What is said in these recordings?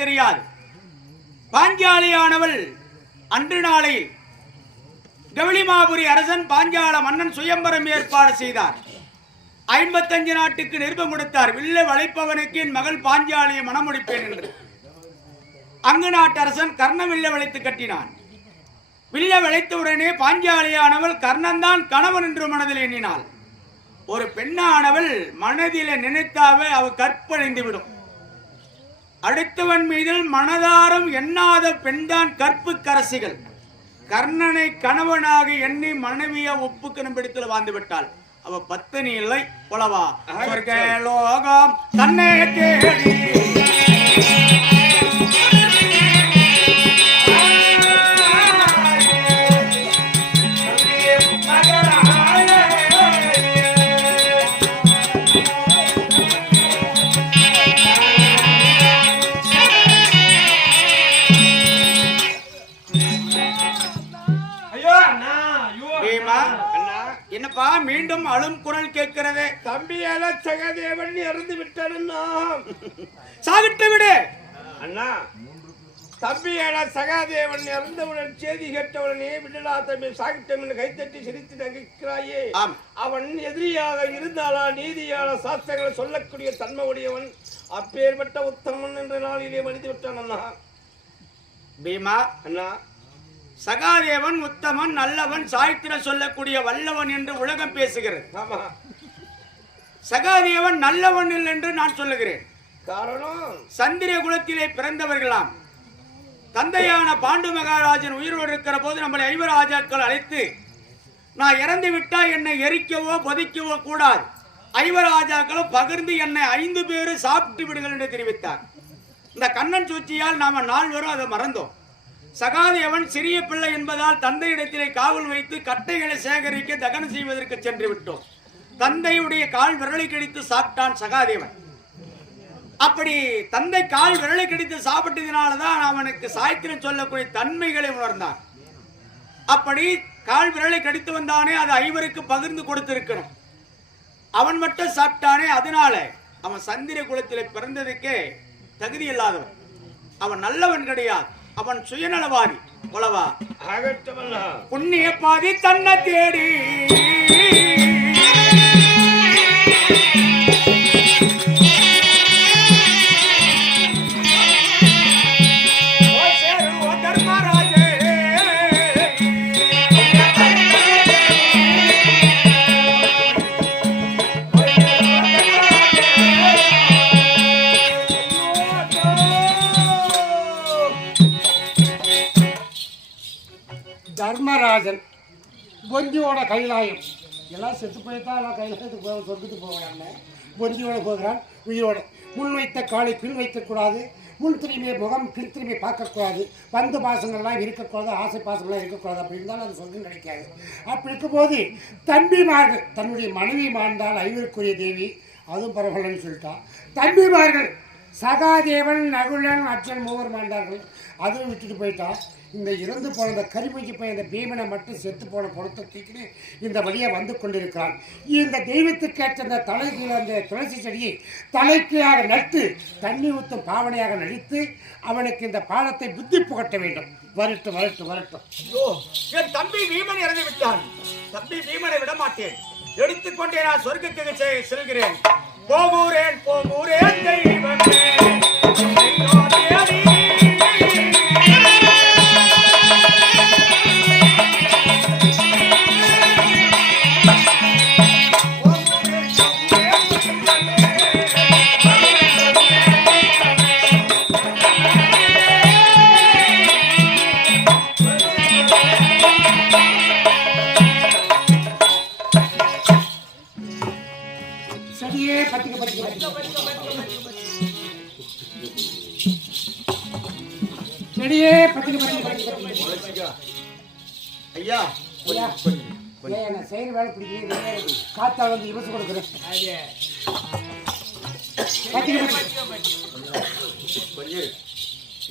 தெரியாது. பாஞ்சாலியானவள் அன்று நாளை கவளிமாபுரி அரசன் பாஞ்சால மன்னன் சுயம்பரம் ஏற்பாடு செய்தார். ஐம்பத்தஞ்சு நாட்டுக்கு நிருபம் கொடுத்தார். வில்ல வளைப்பவனுக்கு என் மகள் பாஞ்சாலியை மனமுடிப்பேன் என்று. அங்கு நாட்டு அரசன் கர்ணம் வில்ல வளைத்து கட்டினான். வில்ல வளைத்தவுடனே பாஞ்சாலியானவள் கர்ணன்தான் கணவன் என்று மனதில் எண்ணினாள். ஒரு பெண்ணானவள் மனதில நினைத்தாவே அவள் கற்பழிந்து விடும் அடுத்தவன் மீதில் மனதாரம் எண்ணாத பெண்தான் கற்பு கரசிகள் கர்ணனை கணவனாக எண்ணி மனைவிய ஒப்புக்கு நம்பிடத்தில் வாழ்ந்து விட்டாள். அவ பத்தினி இல்லை புலவா. லோகம் தன்னை தேடி. என்னப்பா மீண்டும் அழும் குரல் கேட்கிறதே? தம்பியால சகதேவன் இறந்து விட்டானண்ணா சாகிட்டு விடு. அண்ணா தம்பியால சகாதேவன் இறந்தவுடன் செய்தி கேட்டவுடனே விடலா தம்பி சாகிட்டம் என்று கைத்தட்டி சிரித்து நகைக்கிறாயே. அவன் எதிரியாக இருந்தாலா நீதியான சாஸ்திரங்களை சொல்லக்கூடிய தன்மை உடையவன் அப்பேற்பட்ட உத்தமன் என்ற நாளிலே மனித விட்டான் அண்ணா. பீமா அண்ணா. சகாதேவன் உத்தமன் நல்லவன் சாய்த்திர சொல்லக்கூடிய வல்லவன் என்று உலகம் பேசுகிறது. சகாதேவன் நல்லவன் இல்லை என்று நான் சொல்லுகிறேன். காரணம்? சந்திர குலத்திலே பிறந்தவர்களாம். தந்தையான பாண்டு மகாராஜன் உயிரோடு இருக்கிற போது நம்மளை ஐவராஜாக்கள் அழைத்து நான் இறந்து விட்டா என்னை எரிக்கவோ பொதிக்கவோ கூடாது. ஐவராஜாக்களும் பகிர்ந்து என்னை ஐந்து பேரு சாப்பிட்டு விடுங்கள் என்று தெரிவித்தார். இந்த கண்ணன் சூழ்ச்சியால் நாம நால்வரும் அதை மறந்தோம். சகாதேவன் சிறிய பிள்ளை என்பதால் தந்தையிடத்திலே காவல் வைத்து கட்டைகளை சேகரிக்க தகனம் செய்வதற்கு சென்று விட்டோம். தந்தையுடைய கால் விரலை கடித்து சாப்பிட்டான் சகாதேவன். அப்படி தந்தை கால் விரலை கடித்து சாப்பிட்டதினால தான் அவனுக்கு சாய்த்திரம் சொல்லக்கூடிய தன்மைகளை உணர்ந்தான். அப்படி கால் விரலை கடித்து வந்தானே அது ஐவருக்கு பகிர்ந்து கொடுத்திருக்கணும். அவன் மட்டும் சாப்பிட்டானே அதனால அவன் சந்திர குலத்தில் பிறந்ததுக்கே தகுதி இல்லாதவன் அவன் நல்லவன் கிடையாது. அவன் சுயநலவாதி உளவா. புண்ணிய பாதி தன்னை தேடி. தர்மராஜன் பொஞ்சியோட கைலாயம். எல்லாம் செத்து போய்தான் எல்லாம் கைலாயத்துக்கு போக சொர்க்கத்துக்கு போகிறாங்க பொஞ்சியோட போகிறான் உயிரோட. முன் வைத்த காலை பின் வைக்கக்கூடாது. முன் திரும்பிய முகம் பின் திரும்பி பார்க்கக்கூடாது. பந்து பாசங்கள்லாம் இருக்கக்கூடாது ஆசை பாசங்கள்லாம் இருக்கக்கூடாது. அப்படி இருந்தாலும் அது சொர்க்கம் கிடைக்காது. அப்படி இருக்கும்போது தம்பிமார்கள் தன்னுடைய மனைவி மாண்டால் ஐவருக்குரிய தேவி அதுவும் பரவாயில்லன்னு சொல்லிட்டான் தம்பிமார்கள் சகாதேவன் நகுலன் அச்சன் மூவர் மாண்டார்கள். அதுவும் விட்டுட்டு போயிட்டான் இந்த இறந்து போன இந்த கருமைக்கு போய் இந்த பீமனை மட்டும் செத்து போன குளத்தை தூக்கிட்டு இந்த வழியாக வந்து கொண்டிருக்கிறான். இந்த தெய்வத்துக்கேற்ற இந்த தலைக்கு அந்த துளசி செடியை தலைக்கீழாக நட்டு தண்ணி ஊற்றும் பாவனையாக நடித்து அவனுக்கு இந்த பாலத்தை புத்தி புகட்ட வேண்டும். வரட்டும் வரட்டும் வரட்டும். ஐயோ, என் தம்பி வீமன் இறந்து விட்டான். தம்பி வீமனை விட மாட்டேன் எடுத்துக்கொண்டே நான் சொர்க்கத்துக்கு செல்கிறேன். போகூரேன் போகூரேன் தெய்வமே. பத்திக்க ஐயா நான் செய்யற வேலை பிடிக்கிறேன் காத்தா வந்து இவசு கொடுக்குறேன்.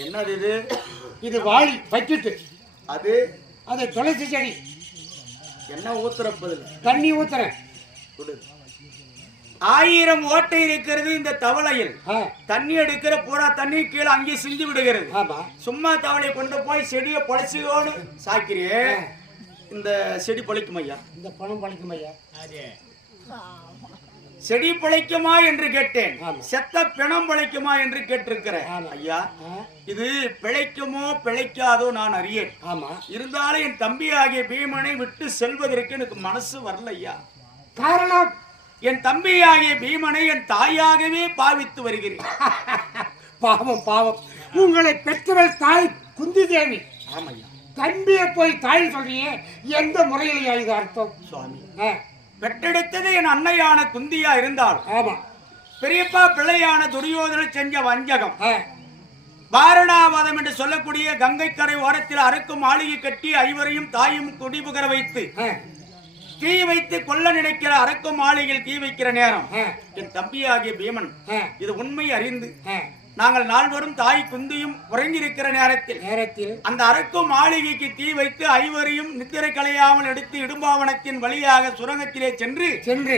என்னது இது? இது வாளி பக்கெட்டு. அது? அது துளசி செடி. என்ன ஊத்துறப்பதில் தண்ணி ஊத்துறேன். கொடு. ஆயிரம் ஓட்டை இருக்கிறது இந்த தவளையில். தண்ணி எடுக்கிற பூரா தண்ணி கீழே அங்கேயே சிந்தி விடுகிறது. சும்மா தவளை கொண்டு போய் செடியை பொழைச்சிக்கோன்னு சாக்கிறே இந்த செடி பொழைக்கும் ஐயா. இந்த பணம் பழிக்கும் ஐயா. செடி பிழைக்குமா என்று கேட்டேன். செத்த பிணம் பிழைக்குமா என்று கேட்டிருக்கிறேன். ஐயா இது பிழைக்குமோ பிழைக்காதோ நான் அறியேன். ஆமா. இருந்தாலும் என் தம்பி ஆகிய பீமனை விட்டு செல்வதற்கு எனக்கு மனசு வரல ஐயா. காரணம் என் தம்பி ஆகிய பீமனை என் தாயாகவே பாவித்து வருகிறேன். பாவம் பாவம். உங்களை பெற்றவள் தாய் குந்தி தேவி ஆமையா? தம்பியை போய் தாய் சொல்றீங்க எந்த முறையிலையா இது அர்த்தம்? சுவாமி. பெற்றெடுத்தது என் அன்னையான குந்தியா இருந்தால் ஆமா. பெரியப்பா பிள்ளையான துரியோதனை செஞ்ச வஞ்சகம் பாரணாவதம் என்று சொல்லக்கூடிய கங்கைக்கரை ஓரத்தில் அறுக்கும் மாளிகை கட்டி ஐவரையும் தாயும் குடிபுகர வைத்து தீ வைத்து கொல்ல நினைக்கிற அரக்கும் மாளிகையில் தீ வைக்கிற நேரம். என் தம்பியாகிய பீமன் இது உண்மை அறிந்து. நாங்கள் நால்வரும் தாய் குந்தியும் உறங்கியிருக்கிற நேரத்தில் நேரத்தில் அந்த அரக்கும் மாளிகைக்கு தீ வைத்து ஐவரையும் நித்திரை கலையாமல் எடுத்து இடும்பாவனத்தின் வழியாக சுரங்கத்திலே சென்று சென்று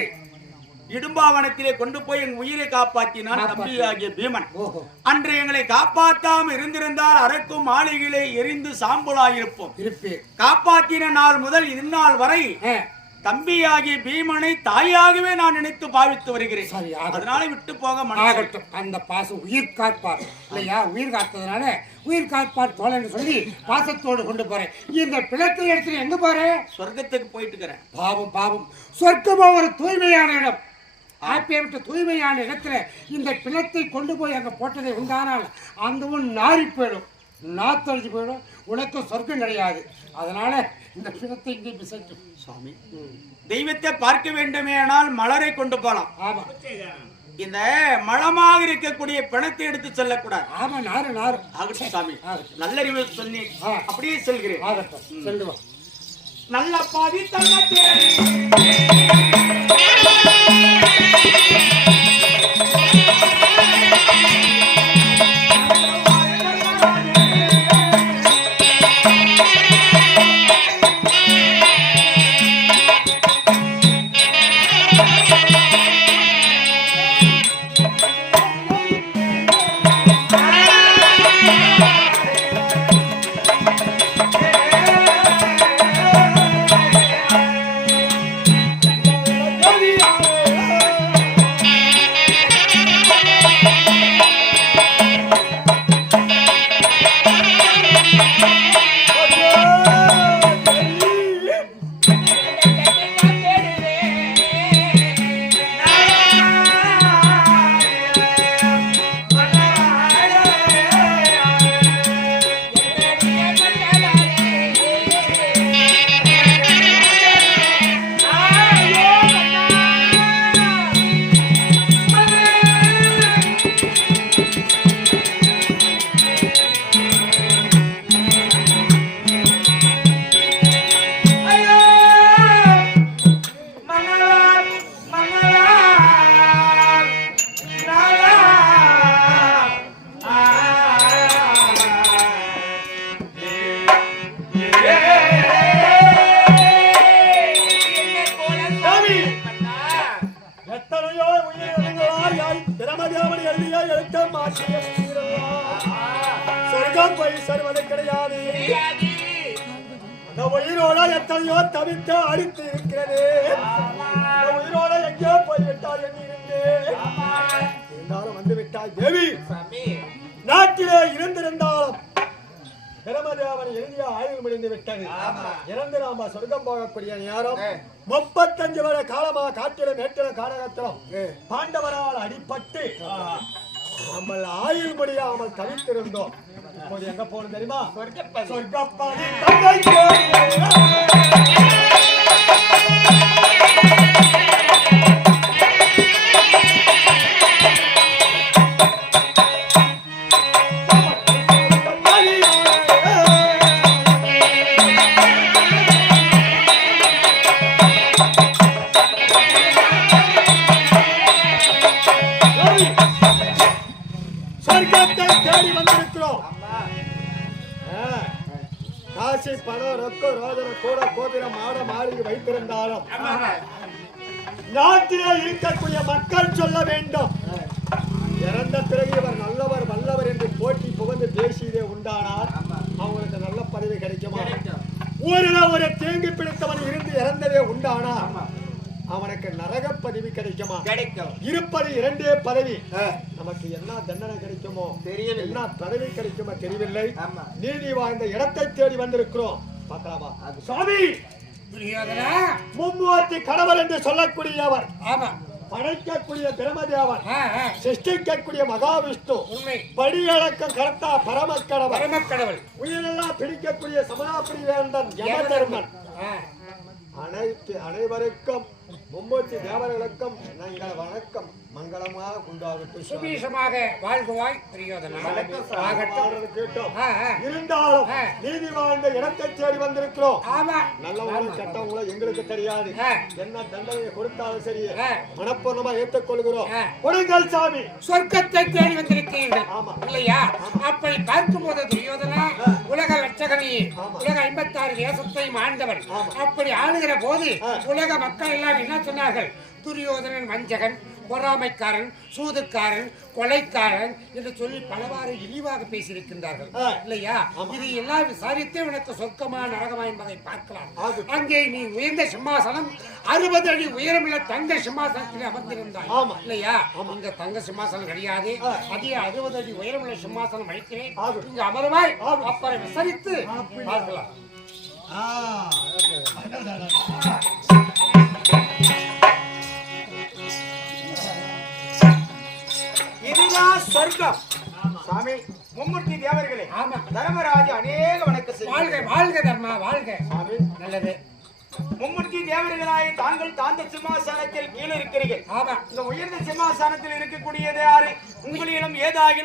இடும்பாவனத்திலே கொண்டு போய் என் உயிரை காப்பாற்றினான் தம்பியாகிய பீமன். ஓஹோ. அன்று எங்களை காப்பாற்றாமல் இருந்திருந்தால் அரக்கும் மாளிகையிலே எரிந்து சாம்பலாயிருப்போம். காப்பாற்றின நாள் முதல் இந்நாள் வரை தம்பியாகிய பீமனை தாயாகவே நான் நினைத்து பாவித்து வருகிறேன். அதனால விட்டு போக மனசு ஆகட்டும். அந்த பாசம் உயிர் காப்பார். இல்லையா? உயிர் காத்ததுனால உயிர் காப்பார் தோழன்னு சொல்லி பாசத்தோடு கொண்டு போறேன். இந்த பிணத்தை எடுத்து எங்க போறேன் சொர்க்கத்துக்கு போயிட்டு இருக்கிறேன் பாவம் பாவம். சொர்க்கமா ஒரு தூய்மையான இடம். ஆப்பியப்பட்ட தூய்மையான இடத்துல இந்த பிணத்தை கொண்டு போய் அங்க போட்டதை உண்டானால் அந்த உன் நாரி போயிடும். நாத்தடிச்சு போயிடும். உனக்கு சொர்க்கம் கிடையாது. அதனால இந்த பிணத்தை இங்கே பிசட்டும் சுவாமி தெய்வத்தை பார்க்க வேண்டுமே ஆனால் மலரை கொண்டு போலாம். ஆமா. இந்த மலமாக இருக்கக்கூடிய பிணத்தை எடுத்து செல்லக்கூடாது. ஆமா நாறு நாறு. ஆகட்டும் சாமி. நல்லறிவு சொல்லி. அப்படியே செல்கிறேன். செல்லுவோம். நல்ல பாதி தங்கத்தே. சொர்க்கம் போய் சேர்வது கிடையாது. அந்த உயிரோட எத்தனையோ தவித்து அடித்து இருக்கிறது. உயிரோட எங்கேயோ போய் விட்டார் என்று இருந்தாலும் வந்து விட்டாய் தேவி. நாட்டிலே இருந்திருந்தாலும் பிரமதேவன் எழுதிய ஆய்வு முடிந்து விட்டது. இறந்து நாம சொர்க்கம் போகக்கூடிய நேரம் முப்பத்தஞ்சு வருட காலமா காட்டிலும் மேட்டிலும் காடகத்திலும் பாண்டவரால் அடிபட்டு நம்ம ஆயுள் முடியாமல் தவித்திருந்தோம். இப்போது எங்க போகணும் தெரியுமா? சொர்க்கப்பதி சொர்க்கத்தை தேடி வந்திருக்கிறோம். காசு பணம் ரொக்க ரோதனை கூட கோபிரம் மாட மாளிகை வைத்திருந்தாலும் நாட்டிலே இருக்கக்கூடிய மக்கள் சொல்ல வேண்டும். இறந்த பிறகு இவர் நல்லவர் வல்லவர் என்று போட்டி புகழ்ந்து பேசியதே உண்டானார் அவங்களுக்கு நல்ல பதவி கிடைக்குமா? ஊரில் ஒரு தேங்கி பிடித்தவன் இருந்து இறந்ததே உண்டானா? அவனுக்கு நரக பதவி கிடைக்குமா? கிடைக்கும். இருப்பது இரண்டே பதவி. நமக்கு என்ன தண்டனை கிடைக்குமோ? தெரியவில்லை. என்ன பதவி கிடைக்குமோ தெரியவில்லை. ஆமா. நீதி வாய்ந்த இடத்தை தேடி வந்திருக்கிறோம். பார்க்கலாமா சுவாமி! மும்மூர்த்தி கடவுள் என்று சொல்லக்கூடியவர். ஆமா. படைக்கக்கூடிய பிரமதேவன். சிருஷ்டிக்கக்கூடிய மகாவிஷ்ணு. படியடக்கம் கர்த்தா பரமக்கடவர் பரமக்கடவுள். உயிரெல்லாம் பிடிக்கக்கூடிய சமணாபுரி வேந்தன் யமதர்மன். அனைத்து அனைவருக்கும் மும்மூர்த்தி தேவர்களுக்கும் நாங்கள் வணக்கம். மங்களமாக உண்டாகட்டும். சுபீஷமாக வாழ்குவாய் கேட்டோம். இருந்தாலும். நீதி வாழ்ந்த இடத்தை தேடி வந்திருக்கிறோம் ஆமா நல்லவங்களும் கெட்டவங்களும் எங்களுக்கு தெரியாது. என்ன தண்டனை கொடுத்தாலும் சரி ஆ. மனப்பூர்ணமா ஏற்றுக்கொள்கிறோம். கொடுங்கள் சாமி சொர்க்கத்தை தேடி வந்திருக்கிறீர்கள் ஆமா. இல்லையா அப்படி பார்க்கும்போது துரியோதனா உலக லட்சகனி. உலக ஐம்பத்தாறு தேசத்தையும் ஆண்டவன் ஆமா. அப்படி ஆளுகிற போது. உலக மக்கள் எல்லாம் என்ன சொன்னார்கள் துரியோதனன் வஞ்சகன் பொறாமைக்காரன் சூதுக்காரன் கொலைக்காரன் என்று சொல்லி பலவாறு இழிவாக பேசியிருக்கின்றார்கள். ஆ. இல்லையா? இது எல்லாம் விசாரித்து உனக்கு சொர்க்கமா நரகமா என்பதை பார்க்கலாம். அங்கே நீ உயர்ந்த சிம்மாசனம் அறுபது அடி உயரமுள்ள தங்க சிம்மாசனத்தில் அமர்ந்திருந்தாய். இல்லையா? இந்த தங்க சிம்மாசனம் கிடையாது. ஆ. அதே அறுபது அடி உயரமுள்ள சிம்மாசனம் ஆகும். இங்கு அமருவாய். அப்புறம் விசாரித்து பார்க்கலாம். இதுதான் சொர்க்கம் சாமி மும்மூர்த்தி தேவர்களே ஆமா. தர்மராஜா அநேக வணக்கம் வாழ்க வாழ்க தர்மா வாழ்க. சாமி. நல்லது. மும்மூர்த்தி தேவர்களாய் தாங்கள் தாந்த சிம்மாசனத்தில் கீழே இருக்கிறீர்கள் ஆமா. இந்த உயர்ந்த சிம்மாசனத்தில் இருக்கக்கூடியது யாரு? உங்களிடம் ஏதாகிலும்